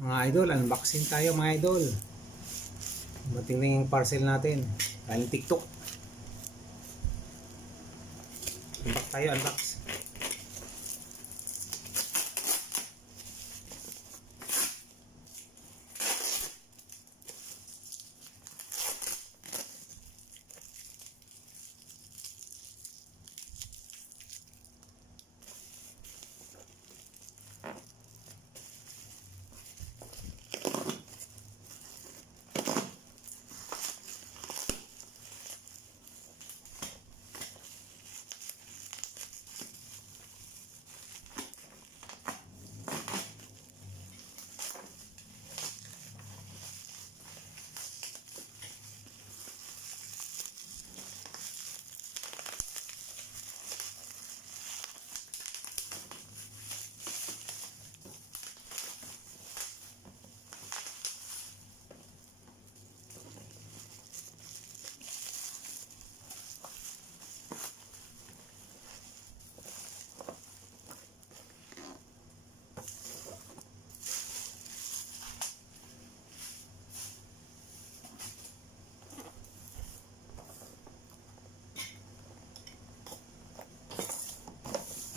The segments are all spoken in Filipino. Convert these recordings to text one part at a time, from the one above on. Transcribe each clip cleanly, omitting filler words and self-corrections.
Mga idol, unboxing tayo mga idol. Matingin yung parcel natin. Galing TikTok. Unbox tayo, unbox.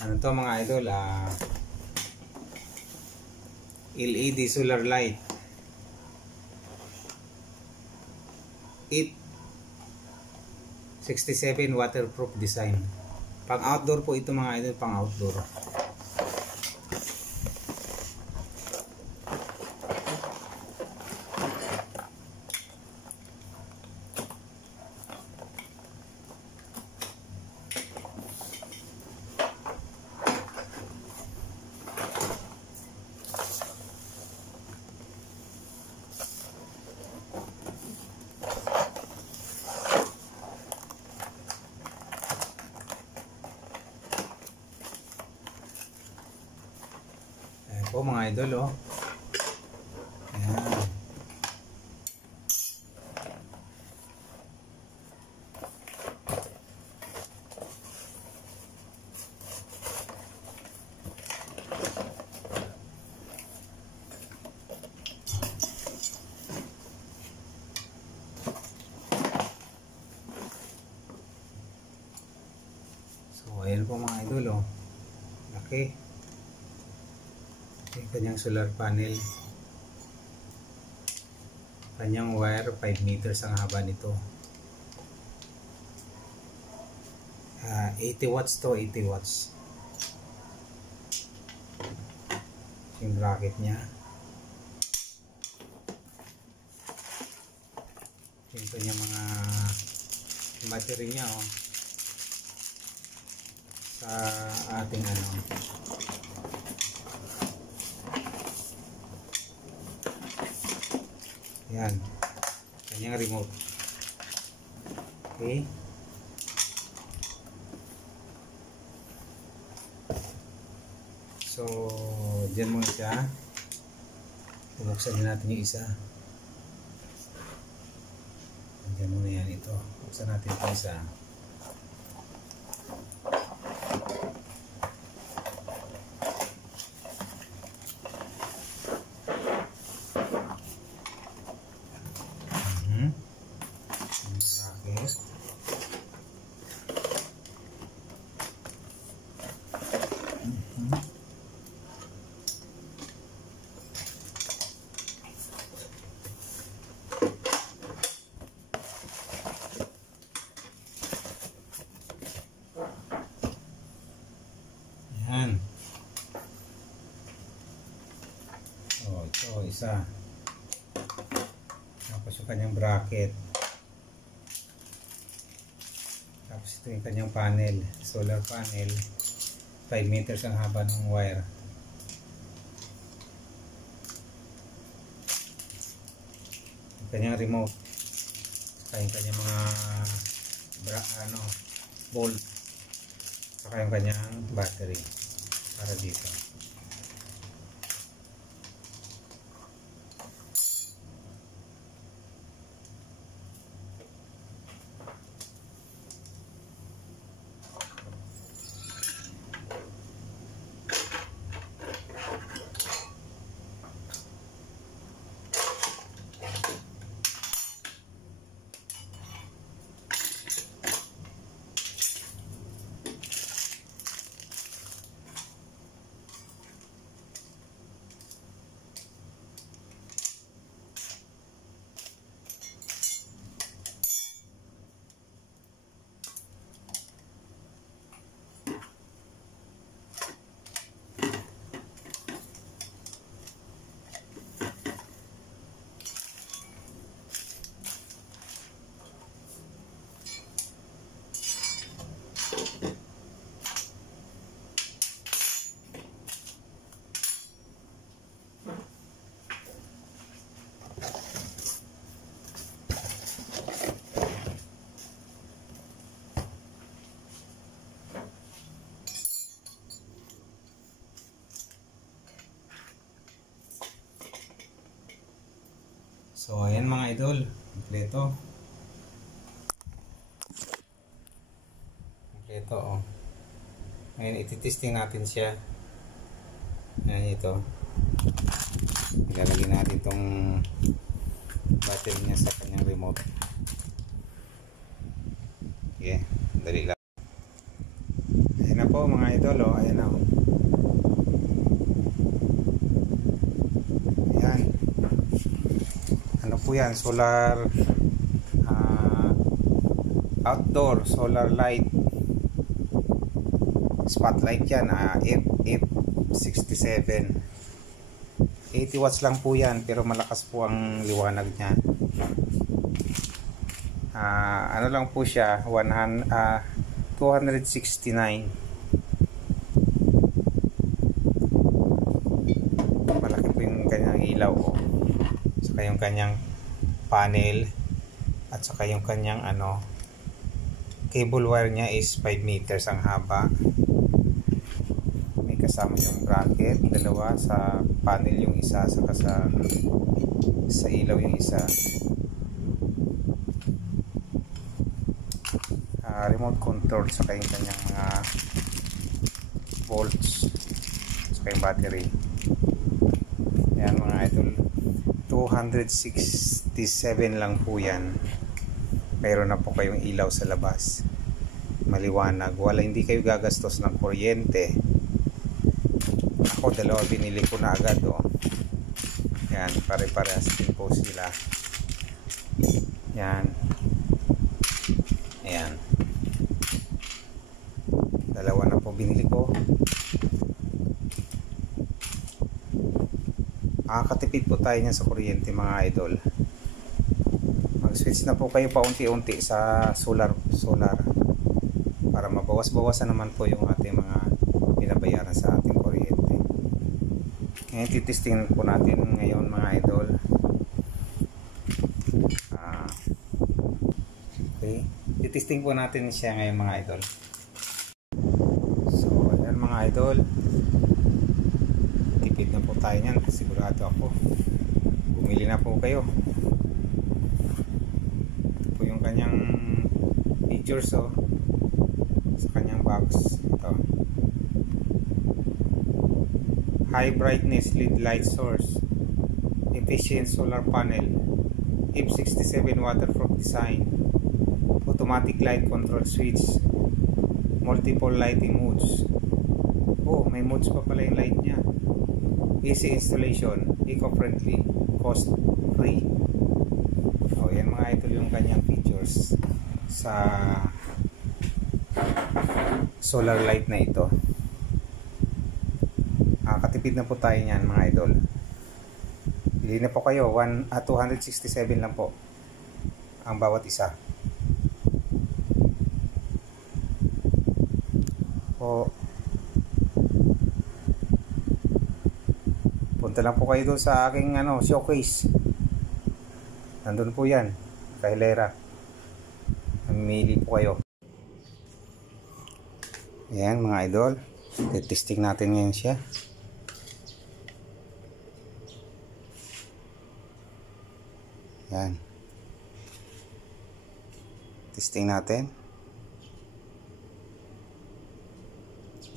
Ano to mga idol, LED solar light 867 waterproof design. Pang outdoor po ito mga idol, pang outdoor. Po mga idol, oh. Ayan. So ayan po mga idol, oh. Laki. Yung kanyang solar panel, kanyang wire 5 meters ang haba nito. 80 watts to 80 watts yung bracket nya. Yung kanyang mga battery nya, oh, sa ating ano, yan, kanyang remote. Okay, so dyan muna siya. Bubuksan din natin yung isa. Dyan muna yan, ito. Buksan natin yung isa. Yan. Oh, ito isa. Tapos yung kanyang bracket. Tapos ito yung kanyang panel, solar panel. 5 meters ang haba ng wire. Yung kanyang remote. Saka yung kanyang mga bolt. Saka yung kanyang battery para dito. So ayan mga idol, kompleto. Kompleto oh. Ngayon ititesting natin siya. Ayan ito. Ilalagay natin itong battery niya sa kanyang remote. Okay, dali lang. Ayan na po mga idol oh. Ayan na oh. Ayan. Ano po yan? Solar outdoor solar light spotlight yan. F67 80 watts lang po yan, pero malakas po ang liwanag niya. Ano lang po siya, 269. Malaki po yung kanyang ilaw oh. Saka yung kanyang panel at saka yung kanyang cable wire niya is 5 meters ang haba. May kasama yung bracket, dalawa sa panel yung isa, saka sa ilaw yung isa. Remote control, saka yung kanyang mga volts, saka yung battery. Yan mga idol, 267 lang po yan. Mayroon na po kayong ilaw sa labas, maliwanag, hindi kayo gagastos ng kuryente. Ako dalawa binili ko na agad oh. Yan, pare-parehas din po sila. Yan. Ayan, dalawa na po binili ko. Makakatipid po tayo niyan sa kuryente mga idol. Mag-switch na po kayo paunti-unti sa solar para mabawas-bawasan naman po yung ating mga binabayaran sa ating kuryente. Ngayon titesting po natin ngayon mga idol. Okay, titesting po natin siya ngayon mga idol. So ayan mga idol, tipid na po tayo niyan, sigurado ako. Bumili na po kayo. Ito po yung kanyang features oh, sa kanyang box. Ito, high brightness LED light source, efficient solar panel, F67 waterproof design, automatic light control switch, multiple lighting modes. Oh, may modes pa pala yung light nya. Easy installation, eco-friendly, cost-free. Oh, yan mga idol yung kanyang features sa solar light na ito. Katipid na po tayo niyan mga idol. Bili na po kayo, 267 lang po ang bawat isa. O punta lang po kayo doon sa aking showcase. Nandun po yan, kay Lera. Mamili po kayo. Ayan mga idol, testing natin ngayon siya. Ayan, testing natin.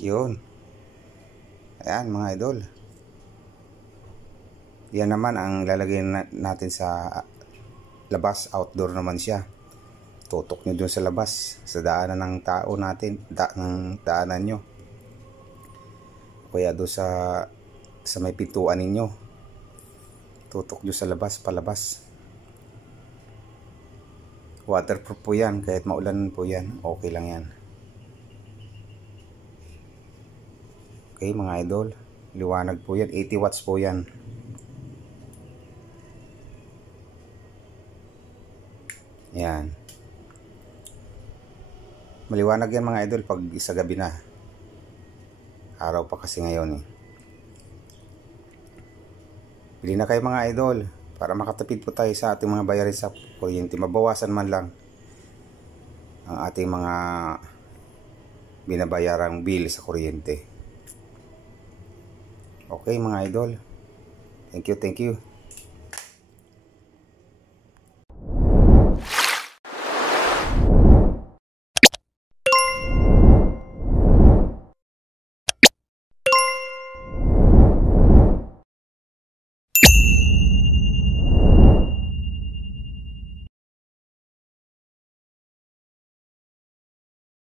Yun. Ayan mga idol, yan naman ang lalagay natin sa labas. Outdoor naman siya. Tutok nyo dun sa labas, sa daanan ng tao natin, ng daanan nyo, kaya doon sa may pintuan ninyo. Tutok nyo sa labas, palabas. Waterproof po yan, kahit maulan po yan, okay lang yan. Okay mga idol, liwanag po yan, 80 watts po yan. Yan, maliwanag yan mga idol pag isa gabi na. Araw pa kasi ngayon eh. Bili na kayo mga idol para makatipid po tayo sa ating mga bayarin sa kuryente. Mabawasan man lang ang ating mga binabayarang bill sa kuryente. Okay mga idol, thank you.